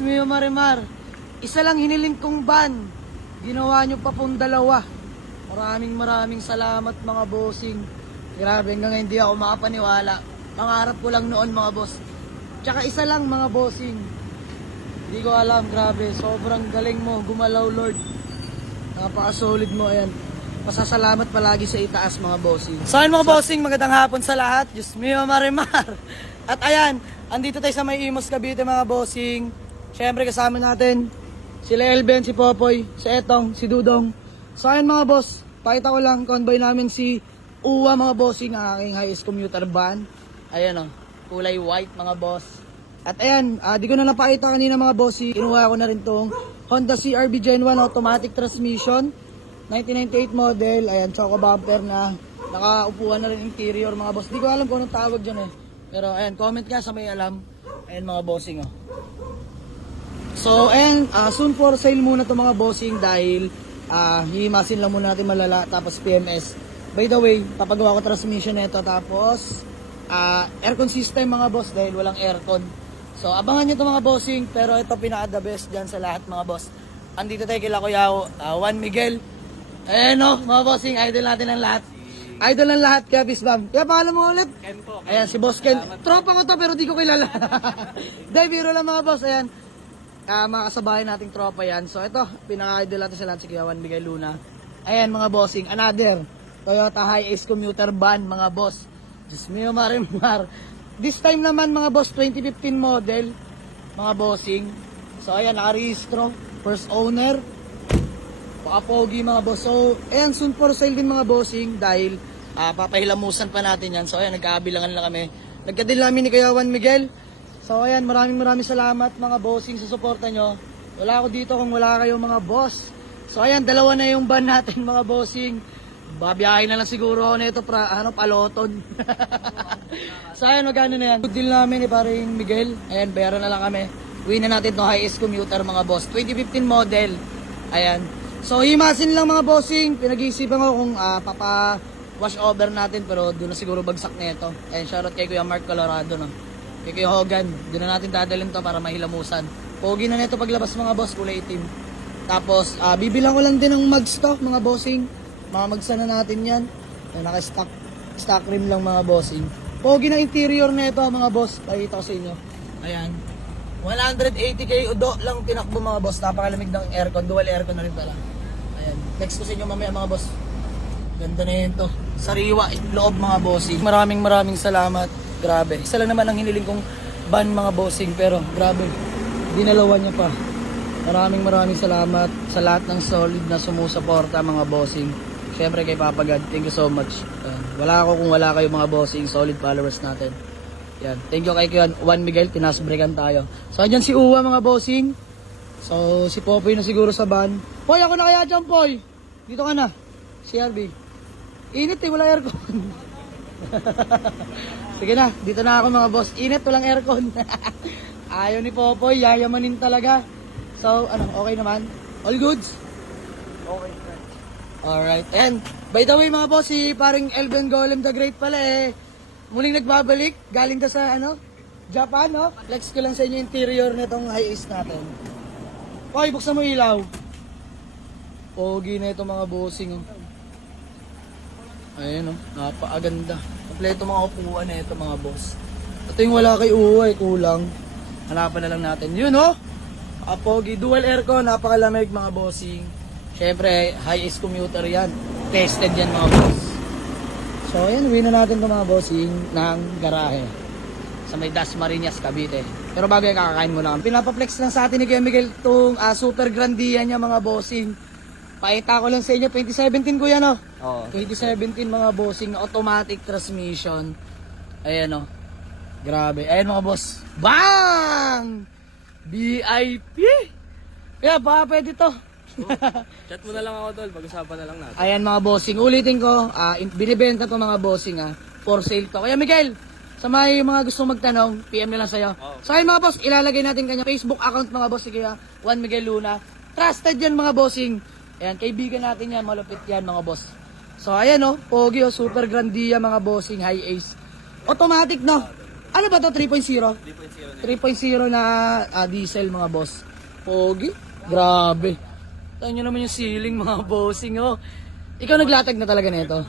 Diyos mio Marimar. Isa lang hiniling kong ban. Ginawa nyo pa pong dalawa. Maraming salamat mga bossing. Grabe, hanggang ngayon hindi ako makapaniwala. Pangarap ko lang noon mga boss. Tsaka isa lang mga bossing. Hindi ko alam, grabe. Sobrang galing mo, gumalaw Lord. Napaka-solid mo, ayan. Pasasalamat palagi sa itaas mga bossing. So ayun mga bossing, magandang hapon sa lahat. Diyos mio Marimar. At ayan, andito tayo sa may Imos Cavite mga bossing. Siyempre kasama natin sila Elben, si Popoy, si Etong, si Dudong. So ayun mga boss, pakita ko lang, convoy namin si Uwa mga bossing, ang aking highest commuter van. Ayan o, kulay white mga boss. At ayan, di ko na napakita kanina mga bossing. Kinuha ko na rin tong Honda CR-V Gen 1 automatic transmission. 1998 model, ayan, choco bumper na nakaupuan na rin interior mga boss. Di ko alam kung anong tawag dyan eh. Pero ayan, comment nga sa may alam. Ayan mga bossing oh. So ayan, soon for sale muna to mga bossing dahil hihimasin lang muna natin malala tapos PMS. By the way, papagawa ko transmission nito tapos aircon system mga boss dahil walang aircon. So abangan nyo to mga bossing, pero ito pinaka the best dyan sa lahat mga boss. Andito tayo kila Kuya Juan Miguel. Ayan o, mga bossing, idol natin ang lahat. Idol ng lahat, kaya Bisbam. Kaya pangalan mo ulit? Ken po. Ayan, si Boss Ken. Tropa ko to pero di ko kilala. Dahil biro lang mga boss, ayan. Mga kasabahay nating tropa yan. So ito, pinaka-idol natin sa lahat si Kuya Juan Miguel Luna. Ayan mga bossing, another Toyota Hi-Ace commuter van mga boss. Diyos mio Marimar. This time naman mga boss, 2015 model. Mga bossing. So ayan, nakarehistro. First owner. Pakapogi mga boss. So, ayan, soon for sale din mga bossing dahil papahilamusan pa natin yan. So, ayan, nagkaabilangan lang kami. Nagkadil namin ni Kuya Juan Miguel. So, ayan, maraming salamat mga bossing sa suporta nyo. Wala ako dito kung wala kayo mga boss. So, ayan, dalawa na yung ban natin mga bossing. Babiyahin na lang siguro ako nito paloton. So, ayan, magkano na yan. Good deal namin ni paring Miguel. Ayan, bayaran na lang kami. Uwi na natin itong Hi-Ace commuter mga boss. 2015 model. Ayan. So, himasin lang mga bossing. Pinag-iisipan ko kung papa-wash over natin. Pero doon na siguro bagsak na ito. Ayan, shoutout kay Kuya Mark Colorado. No? Kay Kuya Hogan. Doon na natin dadalhin to para mahilamusan. Pogi na nito paglabas mga boss. Kulay itim. Tapos, bibilang ko lang din ng mags to mga bossing. Mga magsa na natin yan. Ayan, naka-stock rim lang mga bossing. Pogi na interior na ito mga boss. Pakita ko sa inyo. Ayan. 180k udo lang tinakbo mga boss. Napakalamig ng aircon. Dual aircon na rin pala. Ayan. Next ko sa inyo mamaya mga boss. Ganda na yun to. Sariwa, loob mga bossing. Maraming salamat. Grabe. Isa lang naman ang hiniling kong ban mga bossing. Pero grabe. Dinalawa niya pa. Maraming salamat sa lahat ng solid na sumusuporta mga bossing. Siyempre kay Papa God. Thank you so much. Wala ako kung wala kayo mga bossing. Solid followers natin. Yan. Thank you kay Juan Miguel, tinasbreakan tayo. So, andyan si Uwa mga bossing. So, si Popoy na siguro sa van. Poy, ako na kaya dyan, Poy. Dito ka na. CRV. Init eh, wala aircon. Sige na, dito na ako mga boss. Init, walang aircon. Ayaw ni Popoy, yayamanin talaga. So, okay naman? All goods? Okay, friend. Alright. And, by the way mga boss, si paring Elben Golem the Great pala eh. Muling nagbabalik, galing ka sa Japan, no? Flex ko lang sa inyo interior nitong Hi-Ace natin. Okay, buksan mo ilaw. Pogi na ito mga bossing. Ayan, no? Napakaganda. Kompleto mga upuan na ito mga boss. Ito yung wala kay Uwa, kulang. Hanapan na lang natin. Yun, no? Pogi, dual aircon, napakalamig mga bossing. Siyempre, Hi-Ace commuter yan. Tested yan mga boss. So, ayan, uwi na natin ito mga bossing ng garahe sa may Dasmariñas, Cavite. Pero bago yung kakakain mo lang. Pinapaplex lang sa atin ni Kuya Miguel itong Super Grandia niya mga bossing. Pakita ko lang sa inyo, 2017 kuya no? Oo. 2017 mga bossing na automatic transmission. Ayan o. Grabe. Ayan mga boss. Bang! VIP! Kaya baka pwede to. Chat mo na lang ako tol, pag-usapan na lang natin. Ayan mga bossing, ulitin ko, binibenta to mga bossing for sale to. Kaya Miguel, sa mga gusto magtanong, PM na lang sa'yo. So ayun mga boss, ilalagay natin kanya Facebook account mga boss, si Kuya Juan Miguel Luna. Trusted yan mga bossing. Ayan, kaibigan natin yan, malupit yan mga boss. So ayan pogi Super Grandia mga bossing, Hi-Ace. Automatic no? Ano ba to? 3.0? 3.0 na. 3.0 na diesel mga boss. Pogi. Grabe. Tayo nyo naman yung ceiling mga bossing oh. Ikaw naglatag na talaga nito.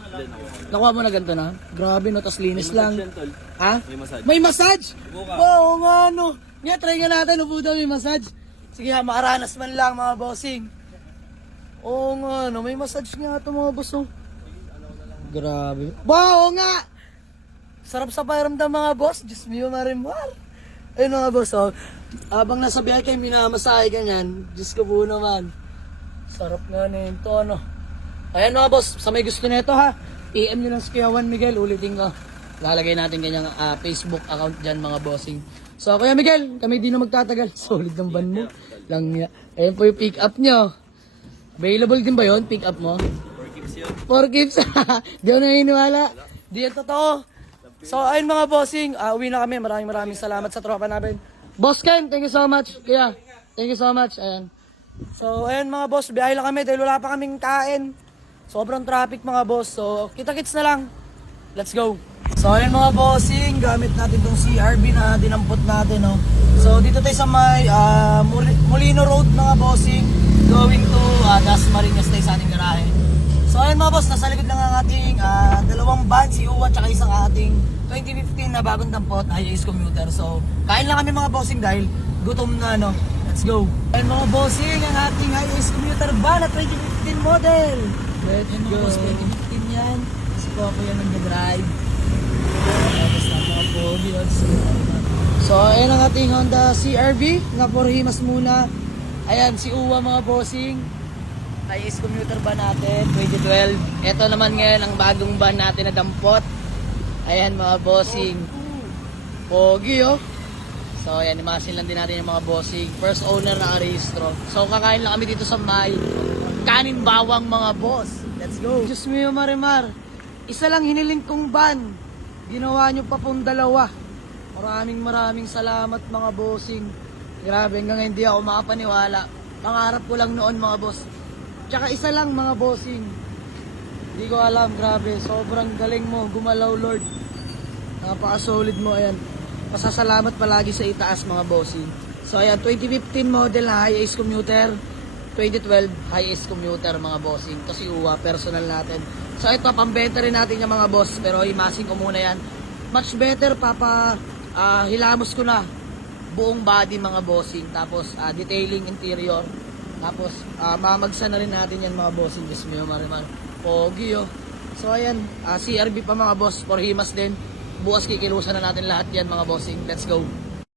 Nakuha mo na ganito na? Grabe no, tas linis lang. Yan, tol. Ha? May massage. May massage? Subukan. Oo nga no. Nga, try nga natin, upo daw may massage. Sige ha, makaranas man lang mga bossing. Oo nga no, may massage nga ito mga boss oh. Grabe. Wow nga! Sarap sa pakiramdam mga boss. Diyos mio marimar. Ayun mga boss oh. Habang nasa biyahe kayo minamasahe ganyan. Diyos ko po naman. Sarap nga nito ano. Ayan mga boss, sa may gusto nito ha. PM nyo lang si Kuya Juan Miguel, ulitin ko. Lalagay natin kanyang Facebook account dyan mga bossing. So Kuya Miguel, kami di na magtatagal. Solid ng ban mo. Lang niya. Ayan po yung pick up nyo. Available din ba yun, pick up mo? 4 keeps yun. 4 keeps. Di ako naniniwala. Di yan totoo. So ayun mga bossing, uwi na kami. Maraming salamat sa tropa namin. Boss Ken, thank you so much. Kuya, thank you so much. Ayan. So ayun mga boss, biyahe lang kami dahil wala pa kaming kain. Sobrang traffic mga boss. So kita-kits na lang. Let's go. So ayun mga bossing, gamit natin tong CRV na dinampot natin. No? So dito tayo sa may Molino Road mga bossing. Going to Dasmariñas tayo sa ating garahe. So ayun mga boss, nasa likod lang ang ating dalawang van, si Uwa tsaka isang ating 2015 na bagong dampot, IAS commuter. So kain lang kami mga bossing dahil gutom na no. Let's go. Ayun mga bossing, ang ating IAS commuter van na 2015 model. Let's go. Boss, 2015 yan. Si Coco yan nag-drive. Tapos na mga pogi. So ayun ang ating Honda CRV na for himas muna. Ayan si Uwa mga bossing. IAS commuter ba natin 2012. Ito naman ngayon ang bagong van natin na dampot. Ayan mga bossing. Pogi oh. So ayan, imasin lang din natin yung mga bossing. First owner na arehistro. So kakain lang kami dito sa may kanin bawang mga boss. Let's go. Diyos mio marimar. Isa lang hiniling kong van. Ginawa nyo pa pong dalawa. Maraming salamat mga bossing. Grabe, hanggang hindi ako makapaniwala. Pangarap ko lang noon mga boss. Tsaka isa lang mga bossing. Hindi ko alam, grabe. Sobrang galing mo, gumalaw Lord. Napaka-solid mo, ayan. Pasasalamat palagi sa itaas mga bossing. So ayan, 2015 model na high-ace commuter. 2012 high-ace commuter mga bossing. Ito si Uwa, personal natin. So ito, pambenta rin natin yung mga boss. Pero imasing ko muna yan. Much better, hilamos ko na. Buong body mga bossing. Tapos detailing interior. Tapos mamagsa na rin natin yan mga bossing. Diyos mio marimar. Pogi oh. So ayan, CRV pa mga boss. For himas din. Bukas kikilusan na natin lahat yan mga bossing. Let's go.